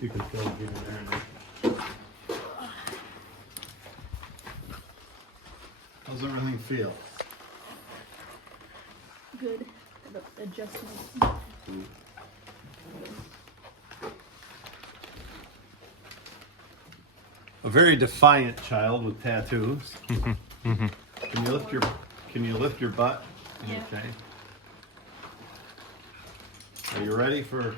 You can feel it getting there. How's everything feel? Good. The adjustments. A very defiant child with tattoos. Can you lift your butt? Yeah. Okay. Are you ready for?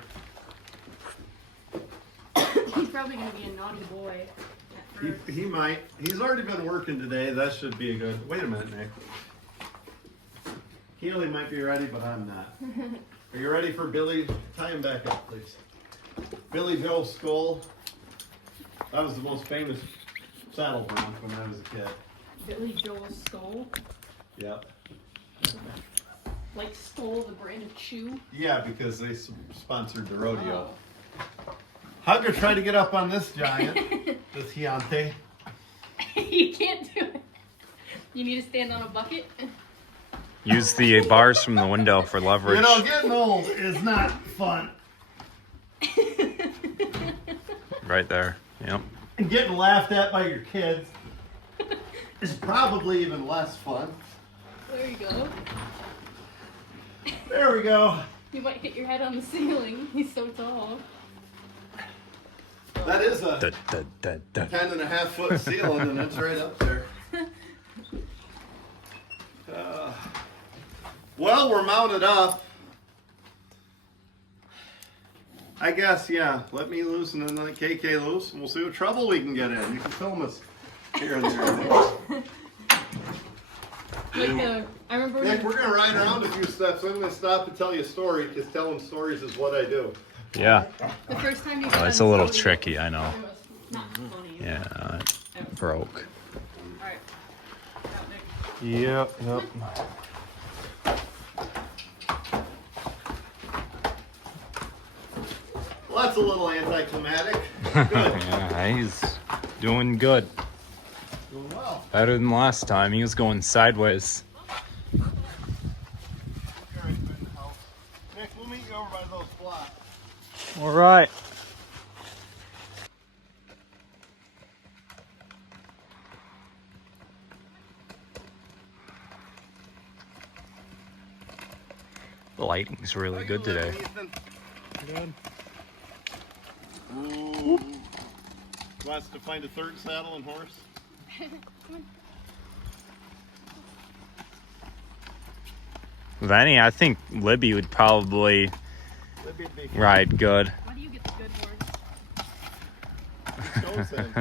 He's probably gonna be a naughty boy at first. He might. He's already been working today. That should be a good. Wait a minute, Nick. Cayleigh might be ready, but I'm not. Are you ready for Billy? Tie him back up, please. Billy Joe Skull. That was the most famous saddle bronc when I was a kid. Billy Joel Skull. Yep. Like Skull, the brand of chew. Yeah, because they sponsored the rodeo. Oh. Hugger tried to get up on this giant, this Chianti. You can't do it. You need to stand on a bucket. Use the bars from the window for leverage. You know, getting old is not fun. Right there. Yep. And getting laughed at by your kids is probably even less fun. There you go. There we go. You might hit your head on the ceiling. He's so tall. That is a Da, da, da. 10.5 foot ceiling, and it's right up there. Well, we're mounted up. I guess, yeah. Let me loose and then let KK loose, and we'll see what trouble we can get in. You can film us here and there. I remember Nick, we're going to ride around a few steps. I'm going to stop and tell you a story, because telling stories is what I do. Yeah. the first time you Oh, got it's on a the little podium, tricky, I know. it was not funny. Yeah, it broke. Alright. Out, Nick. Yep, yep. Well, that's a little anticlimactic. Good. Yeah, he's doing good. Doing well. Better than last time. He was going sideways. Nick, we'll meet you over by those blocks. All right. The lighting's really good today. Good. Ooh. Wants to find a third saddle and horse? With any, I think Libby would probably Libby'd be ride good. How do you get the good horse? Shows him.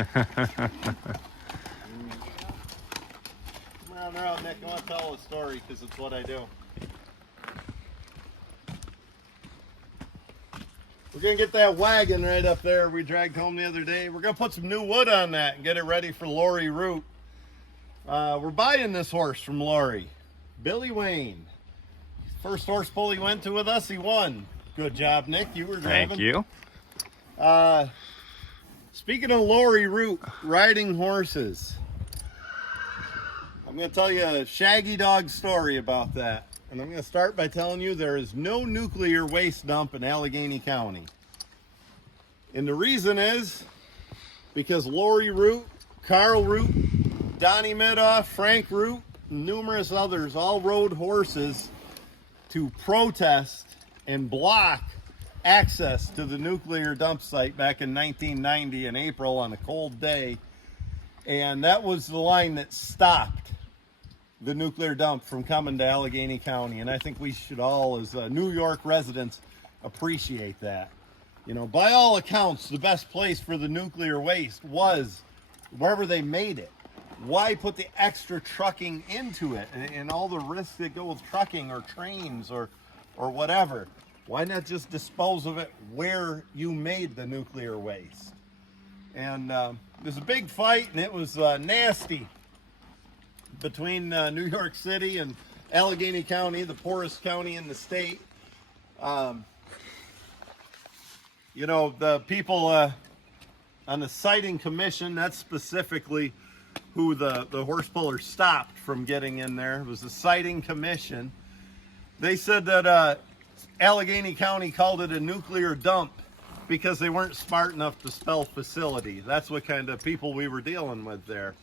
Come around there, Nick. I want to tell a story because it's what I do. We're going to get that wagon right up there we dragged home the other day. We're going to put some new wood on that and get it ready for Lori Root. We're buying this horse from Lori. Billy Wayne. First horse pull he went to with us, he won. Good job, Nick. You were driving. Thank you. Speaking of Lori Root, riding horses. I'm going to tell you a shaggy dog story about that. And I'm going to start by telling you there is no nuclear waste dump in Allegheny County. And the reason is because Lori Root, Carl Root, Donnie Midoff, Frank Root, and numerous others all rode horses to protest and block access to the nuclear dump site back in 1990 in April on a cold day. And that was the line that stopped the nuclear dump from coming to Allegheny County. And I think we should all, as New York residents, appreciate that. You know, by all accounts, the best place for the nuclear waste was wherever they made it. Why put the extra trucking into it and all the risks that go with trucking or trains or whatever? Why not just dispose of it where you made the nuclear waste? And there's a big fight, and it was nasty between New York City and Allegheny County, the poorest county in the state. You know, the people on the siting commission, that's specifically who the horse puller stopped from getting in there. It was the siting commission. They said that Allegheny County called it a nuclear dump because they weren't smart enough to spell facility. That's what kind of people we were dealing with there.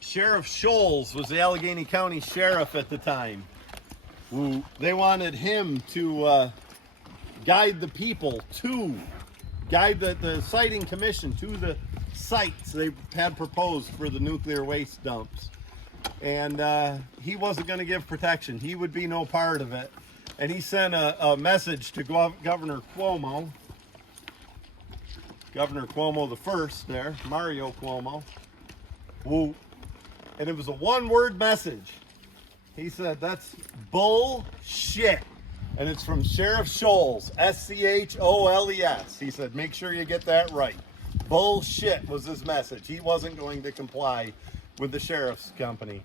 Sheriff Scholes was the Allegheny County Sheriff at the time. They wanted him to guide the people to, guide the siting commission to the sites they had proposed for the nuclear waste dumps. And he wasn't going to give protection. He would be no part of it. And he sent a message to Governor Cuomo. Governor Cuomo the first there, Mario Cuomo. And it was a one-word message. He said, that's bullshit. And it's from Sheriff Scholes, S-C-H-O-L-E-S. He said, make sure you get that right. Bullshit was his message. He wasn't going to comply with the sheriff's company.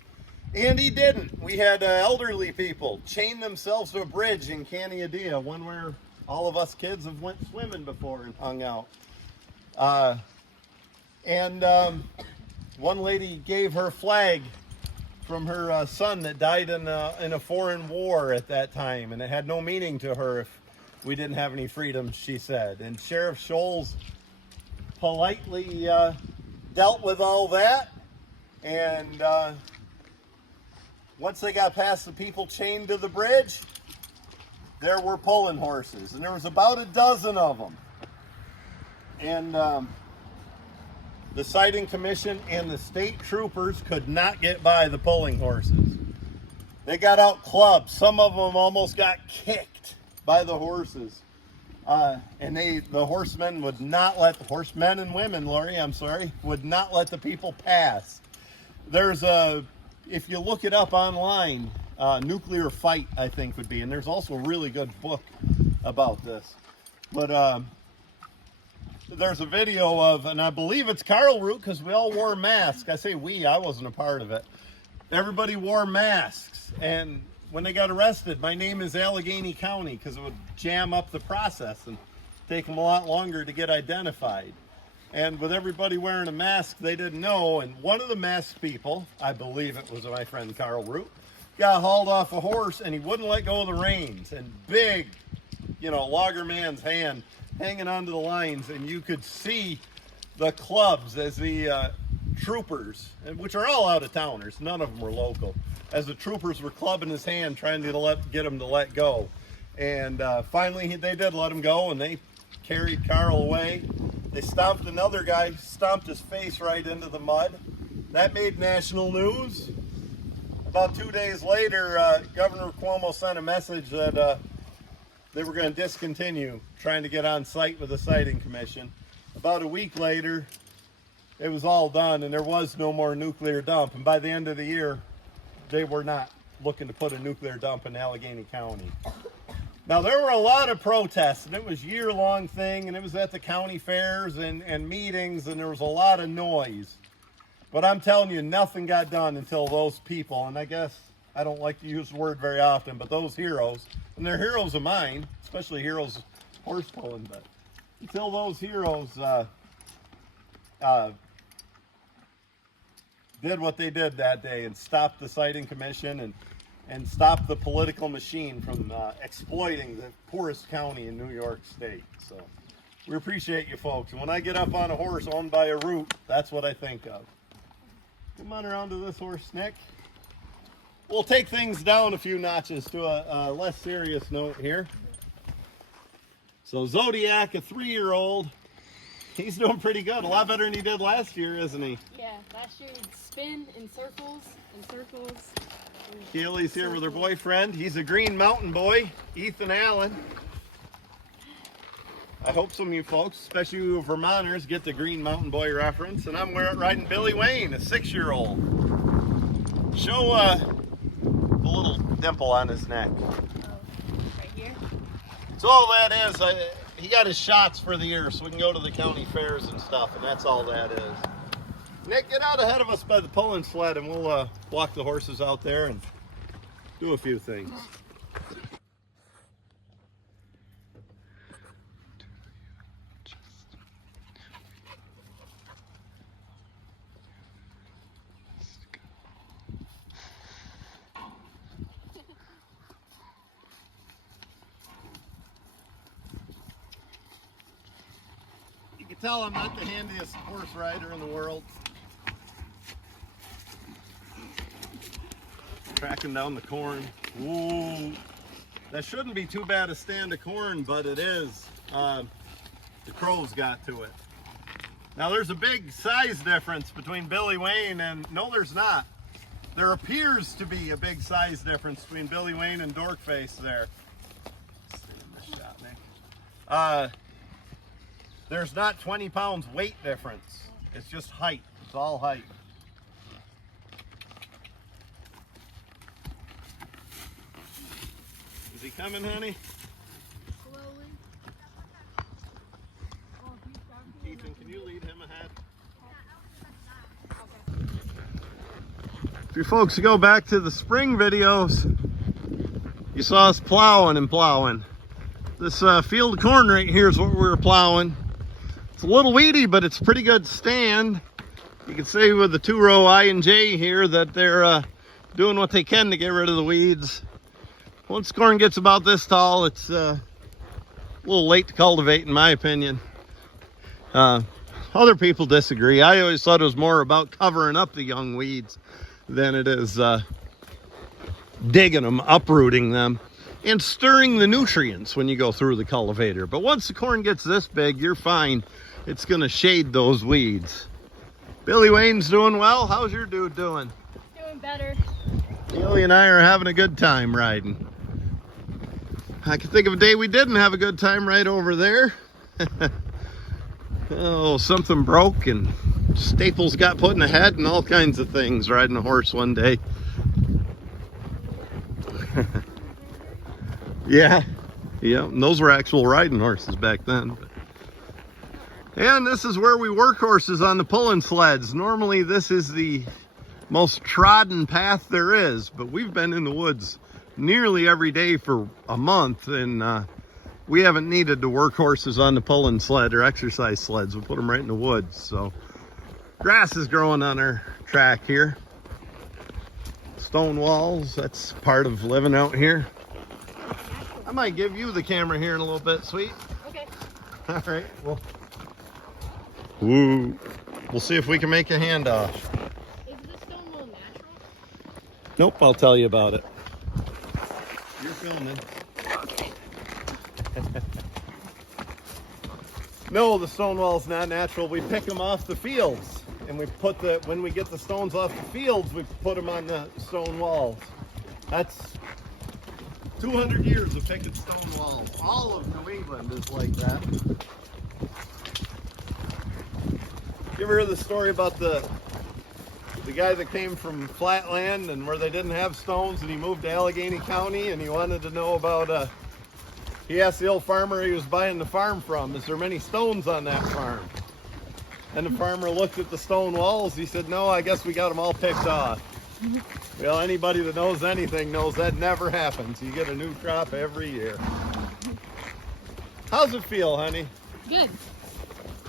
And he didn't. We had elderly people chain themselves to a bridge in Canada, one where all of us kids have went swimming before and hung out. One lady gave her flag from her son that died in a foreign war at that time, and it had no meaning to her if we didn't have any freedom, she said. And Sheriff Scholes politely dealt with all that, and once they got past the people chained to the bridge, there were pulling horses, and there was about a dozen of them. And the siting commission and the state troopers could not get by the pulling horses. They got out clubbed. Some of them almost got kicked by the horses. And the horsemen would not let, the horsemen and women, Lori, I'm sorry, would not let the people pass. There's if you look it up online, Nuclear Fight, I think would be, and there's also a really good book about this. But there's a video of, and I believe it's Carl Root, because we all wore masks. I say we, I wasn't a part of it. Everybody wore masks, and when they got arrested, my name is Allegheny County, because it would jam up the process and take them a lot longer to get identified. And with everybody wearing a mask, they didn't know, and one of the masked people, I believe it was my friend Carl Root, got hauled off a horse, and he wouldn't let go of the reins, and big, logger man's hand hanging onto the lines, and you could see the clubs as the troopers, which are all out-of-towners, none of them were local, as the troopers were clubbing his hand, trying to get him to let go. And finally they did let him go, and they carried Carl away. They stomped another guy, stomped his face right into the mud. That made national news. About 2 days later, Governor Cuomo sent a message that they were going to discontinue trying to get on site with the siting commission. About a week later, it was all done, and there was no more nuclear dump. And by the end of the year, they were not looking to put a nuclear dump in Allegheny County. Now, there were a lot of protests, and it was a year-long thing, and it was at the county fairs and meetings, and there was a lot of noise. But I'm telling you, nothing got done until those people, and I guess I don't like to use the word very often, but those heroes, and they're heroes of mine, especially heroes of horse pulling, but until those heroes did what they did that day and stopped the siting commission and stopped the political machine from exploiting the poorest county in New York State. So we appreciate you folks. And when I get up on a horse owned by a Root, that's what I think of. Come on around to this horse, Nick. We'll take things down a few notches to a less serious note here. So Zodiac, a 3-year-old, he's doing pretty good. A lot better than he did last year, isn't he? Yeah, last year he'd spin in circles and circles. Cayleigh's here with her boyfriend. He's a Green Mountain boy, Ethan Allen. I hope some of you folks, especially you Vermonters, get the Green Mountain Boy reference. And I'm riding Billy Wayne, a 6-year-old. Show the little dimple on his neck. Oh, right here? So all that is, he got his shots for the year, so we can go to the county fairs and stuff, and that's all that is. Nick, get out ahead of us by the pulling sled, and we'll walk the horses out there and do a few things. can tell I'm not the handiest horse rider in the world. Tracking down the corn. Ooh, that shouldn't be too bad a stand of corn, but it is. The crows got to it. Now there's a big size difference between Billy Wayne and, no there's not. There appears to be a big size difference between Billy Wayne and Dorkface there. There's not 20 pounds weight difference. It's just height. It's all height. Is he coming, honey? Slowly. Ethan, can you lead him ahead? If you folks go back to the spring videos, you saw us plowing and plowing. This field of corn right here is what we were plowing. It's a little weedy, but it's a pretty good stand. You can see with the 2-row I and J here that they're doing what they can to get rid of the weeds. Once corn gets about this tall, it's a little late to cultivate, in my opinion. Other people disagree. I always thought it was more about covering up the young weeds than it is digging them, uprooting them, and stirring the nutrients when you go through the cultivator. But once the corn gets this big, you're fine. It's going to shade those weeds. Billy Wayne's doing well. How's your dude doing? Doing better. Billy and I are having a good time riding. I can think of a day we didn't have a good time right over there. Oh, something broke and staples got put in the head and all kinds of things riding a horse one day. Yeah, and those were actual riding horses back then. And this is where we work horses on the pulling sleds. Normally this is the most trodden path there is, but we've been in the woods nearly every day for a month, and we haven't needed to work horses on the pulling sled or exercise sleds. We'll put them right in the woods. So grass is growing on our track here. Stone walls, that's part of living out here. I might give you the camera here in a little bit, sweet. Okay. All right, well, we'll see if we can make a handoff. Is the stone wall natural? Nope, I'll tell you about it. You're filming. Okay. No, the stone wall's not natural. We pick them off the fields, and when we get the stones off the fields, we put them on the stone walls. That's 200 years of picking stone walls. All of New England is like that. You ever hear the story about the guy that came from flatland and where they didn't have stones, and he moved to Allegheny County, and he wanted to know about he asked the old farmer he was buying the farm from, is there many stones on that farm? And the farmer looked at the stone walls. He said, no, I guess we got them all picked off. Well, anybody that knows anything knows that never happens. You get a new crop every year. How's it feel, honey? Good.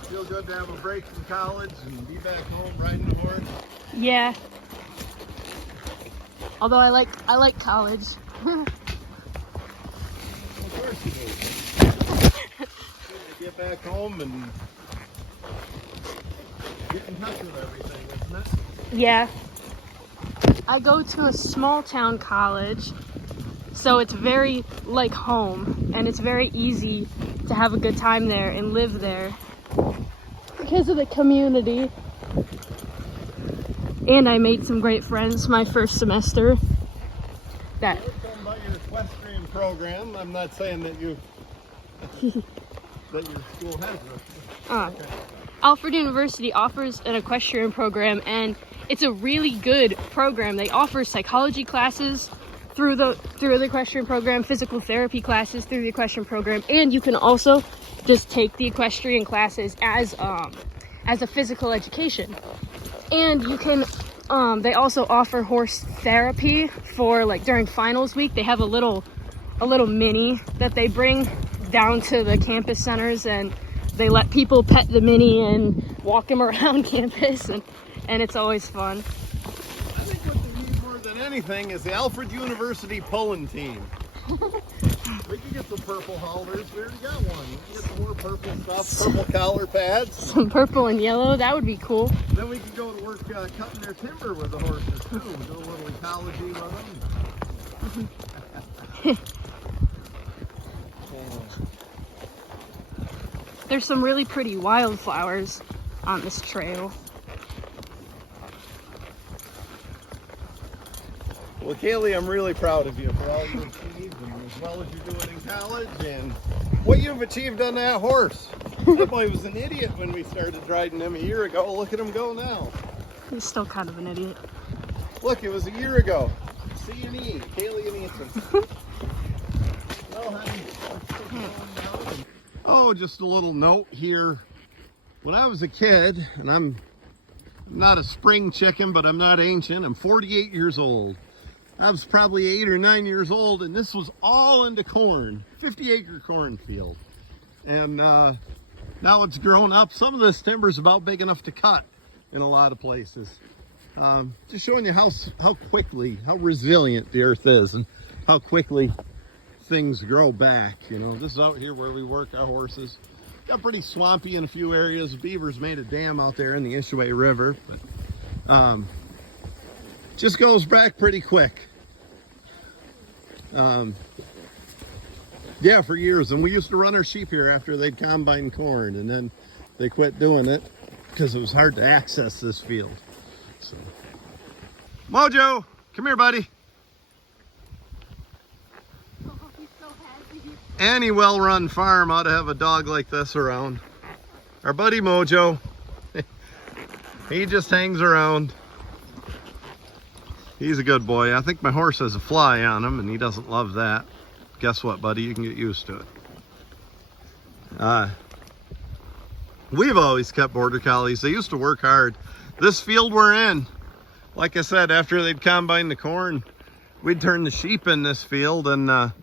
Feel good to have a break from college and be back home riding a horse? Yeah. Although I like college. Of course you do. Good to get back home and get in touch with everything, isn't it? Yeah. I go to a small town college, so it's very like home, and it's very easy to have a good time there and live there because of the community. And I made some great friends my first semester. Tell them about your equestrian program. I'm not saying that that your school has it. Alfred University offers an equestrian program, and it's a really good program. They offer psychology classes through the equestrian program, physical therapy classes through the equestrian program, and you can also just take the equestrian classes as a physical education. And you can they also offer horse therapy for like during finals week. They have a little mini that they bring down to the campus centers, and they let people pet the mini and walk him around campus, and it's always fun. I think what they need more than anything is the Alfred University pulling team. We can get some purple halters. We already got one. We can get some more purple stuff, purple collar pads. Some purple and yellow, that would be cool. Then we can go to work cutting their timber with the horses too. Do a little ecology with them. There's some really pretty wildflowers on this trail. Well, Cayleigh, I'm really proud of you for all you achieved, and as well as you're doing in college, and what you've achieved on that horse. That boy was an idiot when we started riding him a year ago. Look at him go now. He's still kind of an idiot. Look, it was a year ago. C&E, Cayleigh and Ethan. Well, honey. Oh, just a little note here. When I was a kid, and I'm not a spring chicken, but I'm not ancient. I'm 48 years old. I was probably 8 or 9 years old, and this was all into corn, 50-acre cornfield. And now it's grown up. Some of this timber is about big enough to cut in a lot of places. Just showing you how quickly, how resilient the earth is, and how quickly things grow back. You know, this is out here where we work our horses. Got pretty swampy in a few areas. Beavers made a dam out there in the Ishway River, but just goes back pretty quick. Yeah, for years. And we used to run our sheep here after they'd combine corn, and then they quit doing it because it was hard to access this field. So, Mojo, come here, buddy. Oh, he's so happy. Any well-run farm ought to have a dog like this around. Our buddy Mojo, he just hangs around. He's a good boy. I think my horse has a fly on him, and he doesn't love that. Guess what, buddy? You can get used to it. We've always kept border collies. They used to work hard. This field we're in, like I said, after they'd combine the corn, we'd turn the sheep in this field, and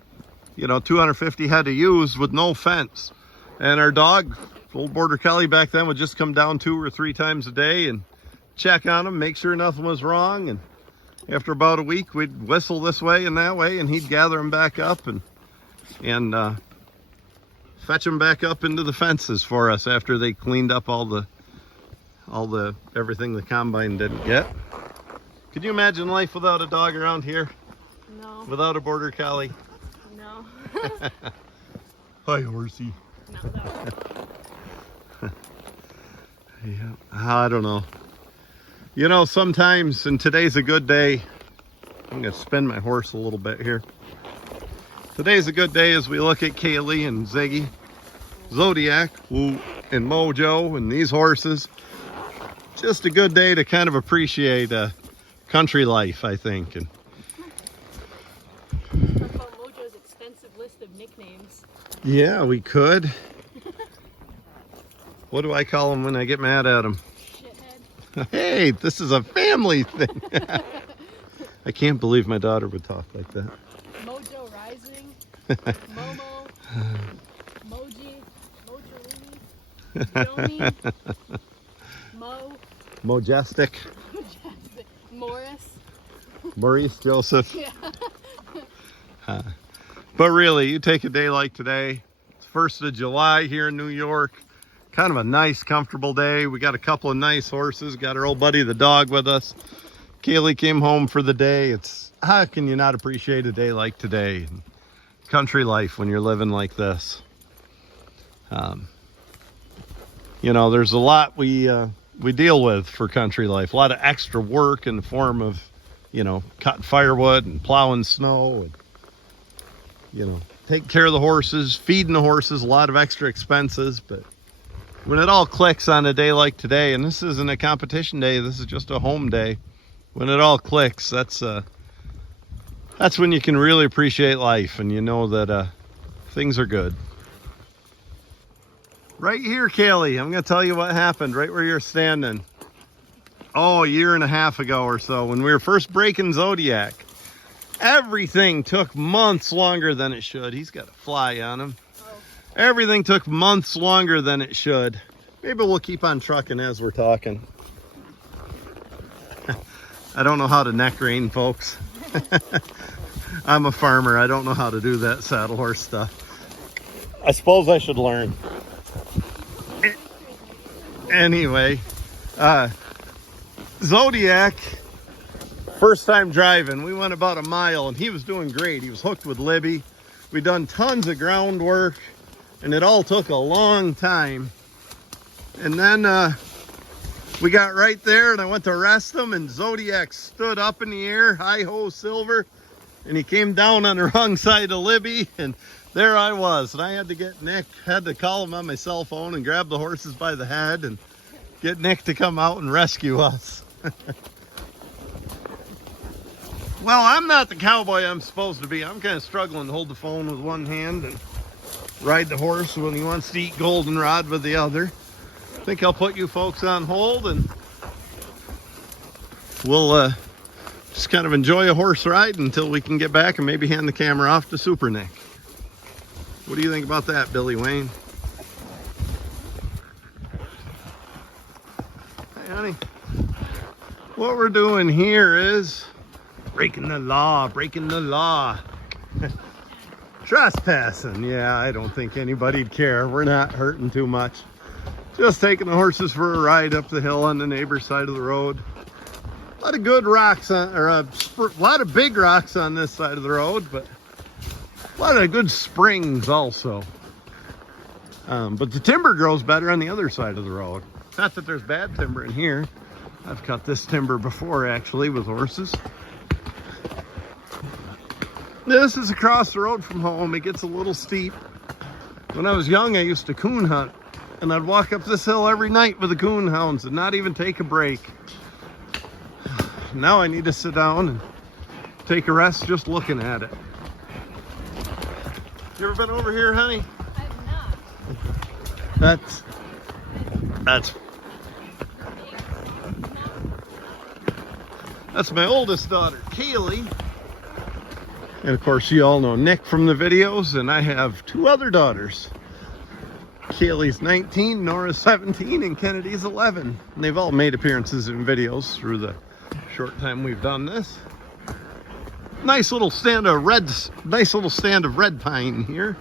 you know, 250 head of ewes with no fence. And our dog, old border collie back then, would just come down 2 or 3 times a day and check on them, make sure nothing was wrong. And after about a week, we'd whistle this way and that way, and he'd gather them back up and fetch them back up into the fences for us after they cleaned up all the everything the combine didn't get. Could you imagine life without a dog around here? No. Without a border collie? No. Hi, horsey. No. Yeah, I don't know. You know, sometimes, and today's a good day. I'm going to spin my horse a little bit here. Today's a good day as we look at Cayleigh and Ziggy, Zodiac, and Mojo, and these horses. Just a good day to kind of appreciate country life, I think. And Talk about Mojo's extensive list of nicknames. yeah, we could. What do I call him when I get mad at him? Shithead. Hey, this is a family thing. I can't believe my daughter would talk like that. Mojo Rising. Momo. Moji. Mojalini. Joni. Mo. Mojestic. Morris. Maurice Joseph. Yeah. But really, you take a day like today. It's 1st of July here in New York. Kind of a nice, comfortable day. We got a couple of nice horses. Got our old buddy, the dog, with us. Cayleigh came home for the day. It's how can you not appreciate a day like today? Country life when you're living like this. You know, there's a lot we deal with for country life. A lot of extra work in the form of, you know, cutting firewood and plowing snow and, you know, taking care of the horses, feeding the horses, a lot of extra expenses. But when it all clicks on a day like today, and this isn't a competition day, this is just a home day. When it all clicks, that's when you can really appreciate life, and you know that things are good. Right here, Cayleigh, I'm going to tell you what happened right where you're standing. Oh, a year and a half ago or so, when we were first breaking Zodiac. Everything took months longer than it should. He's got a fly on him. Everything took months longer than it should. Maybe we'll keep on trucking as we're talking. I don't know how to neck rein, folks. I'm a farmer. I don't know how to do that saddle horse stuff. I suppose I should learn. Anyway, Zodiac, first time driving, we went about a mile and he was doing great. He was hooked with Libby. We done tons of groundwork and it all took a long time. And then we got right there and I went to rest him and Zodiac stood up in the air, hi-ho silver, and he came down on the wrong side of Libby, and there I was. And I had to get Nick, had to call him on my cell phone and grab the horses by the head and get Nick to come out and rescue us. Well, I'm not the cowboy I'm supposed to be. I'm kind of struggling to hold the phone with one hand and ride the horse when he wants to eat goldenrod with the other. I think I'll put you folks on hold and we'll just kind of enjoy a horse ride until we can get back and maybe hand the camera off to Super Nick. What do you think about that, Billy Wayne? Hey, honey. What we're doing here is breaking the law, breaking the law. Trespassing. Yeah, I don't think anybody'd care. We're not hurting too much. Just taking the horses for a ride up the hill on the neighbor's side of the road. A lot of good rocks on, or a lot of big rocks on this side of the road, but a lot of good springs also. But the timber grows better on the other side of the road. Not that there's bad timber in here. I've cut this timber before actually with horses. This is across the road from home. It gets a little steep. When I was young, I used to coon hunt, and I'd walk up this hill every night with the coon hounds and not even take a break. Now I need to sit down and take a rest just looking at it. You ever been over here, honey? I've not. That's my oldest daughter, Cayleigh. And of course, you all know Nick from the videos, and I have two other daughters. Cayleigh's 19, Nora's 17, and Kennedy's 11. And they've all made appearances in videos through the short time we've done this. Nice little stand of red pine here.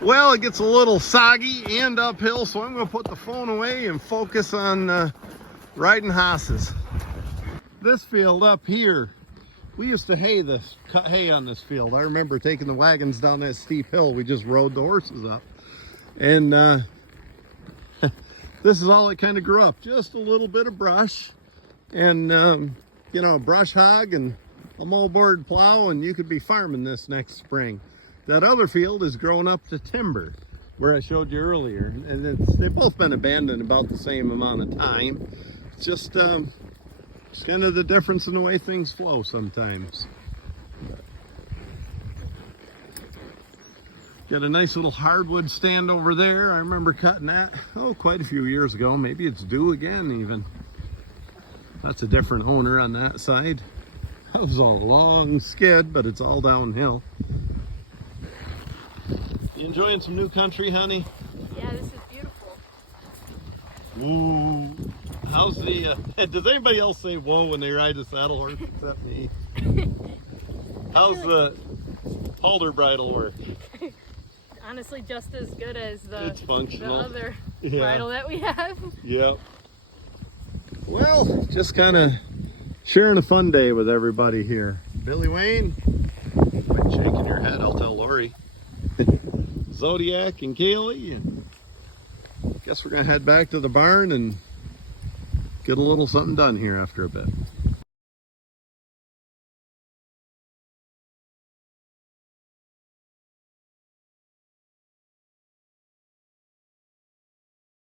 Well, it gets a little soggy and uphill, so I'm going to put the phone away and focus on riding horses. This field up here, we used to cut hay on this field. I remember taking the wagons down that steep hill. We just rode the horses up. And this is all it kind of grew up. Just a little bit of brush and, you know, a brush hog and a moldboard plow, and you could be farming this next spring. That other field is grown up to timber, where I showed you earlier. And they've both been abandoned about the same amount of time. It's just kind of the difference in the way things flow sometimes. Got a nice little hardwood stand over there. I remember cutting that, quite a few years ago. Maybe it's due again even. That's a different owner on that side. That was all a long skid, but it's all downhill. You enjoying some new country, honey? Yeah, this is beautiful. Ooh. How's the, does anybody else say whoa when they ride a saddle horse except me? How's the halter bridle work? Honestly, just as good as the other Yeah. bridle that we have. Yep. Well, just kind of sharing a fun day with everybody here. Billy Wayne, quit shaking your head, I'll tell Lori. Zodiac and Cayleigh, and guess we're gonna head back to the barn and get a little something done here after a bit.